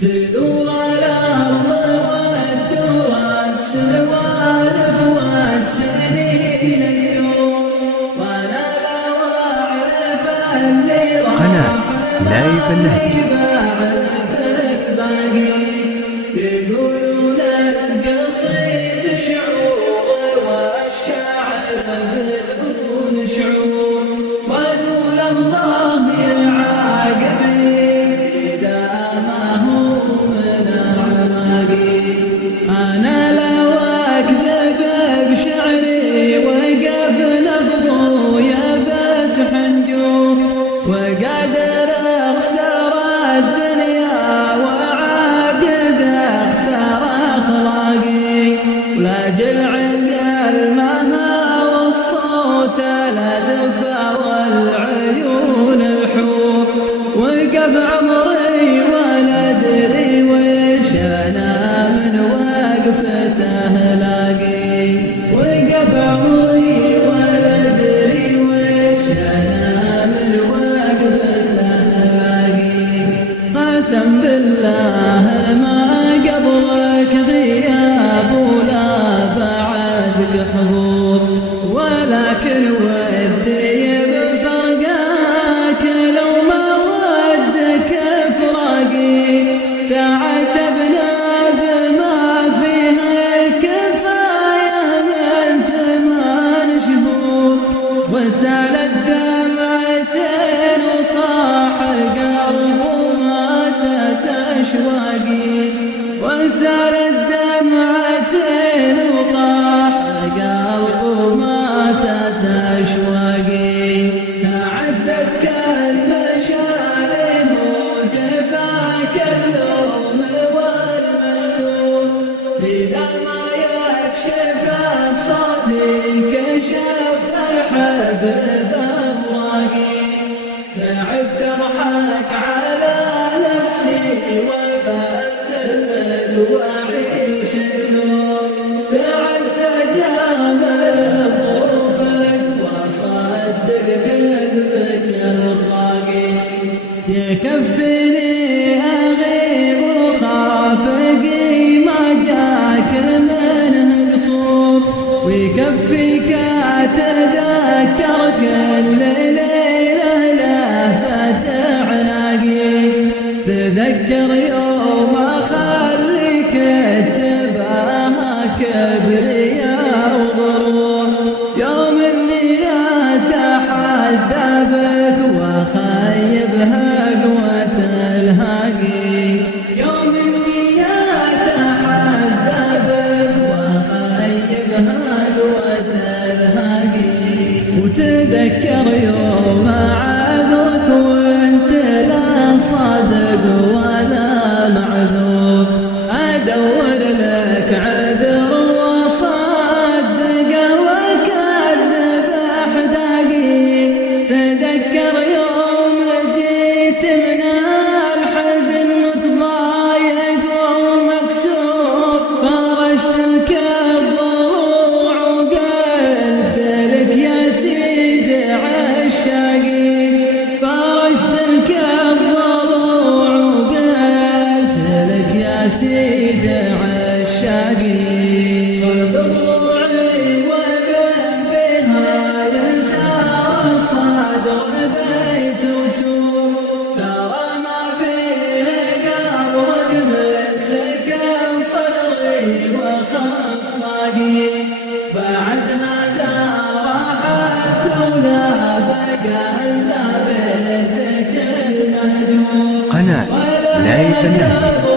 تدور الأرض والدور السوالف والسنين اليوم وأنا لو أعرف اللي قناة نايف النهدي. بعرف الباقي يقولون القصيد شعور والشعر بدون شعور وأقول الله يعاقبني إذا ما هو من أعماقي. أنا لو أكذب بشعري وقف نبضه يبس حنجور وقادر أخسر الدنيا وعاجز أخسر أخلاقي ولأجل عقل مها والصوت الأدفى والعيون الحور وقف عمري ولا أدري وش أنا من وقفته لاقي وقف عمري ولا أدري وش أنا من وقفته لاقي. قسم بالله ما قبلك غياب ولا بعدك حضور ولكن ودي بفرقاك لو ما ودك فراقي. تعتبنا بما فيها الكفاية من 8 شهور وسالت دمعتين وطاح القلب وماتت أشواقي وسالت دمعتين وطاح القلب وماتت أشواقي. تعدت كالمشاعر ودفاك اللوم والمستور إذا ما يكشف صوتي كشف الحب بأمواقي. تعبت أضحك على نفسي وأفلل وأعيش النور تعبت أجامل ظروفك وأصدق كذبك الراقي. يكفيني أغيب وخافقي ما جاك منه قصور ويكفيك أتذكر كل ليلة لهفة عناقي. تذكر يوم أخليك اتباها كبرياء وغرور يوم إني أتحدى بك وأخيبها قوة الهاقي. يوم إني أتحدى بك وأخيبها قوة الهاقي. وتذكر يوم عذرك وانت لا صادق ولا معذور أدور لك عذر وصدقه وكذب أحداقي. تذكر يوم جيت من الحزن متضايق ومكسور فرشت لك الضلوع وقلت لك يا سيدي عشاقي. فرشت لك الضلوع وقلت لك يا سيدي عشاقي. ضلوعي وبين فيها ينسى الصدر بيت وسور ترى ما فيه قبرك من سكن صدري وخفاقي. بعد هذا راحت ولا بقى إلا بيتك المهجور. قناة نايف النهدي.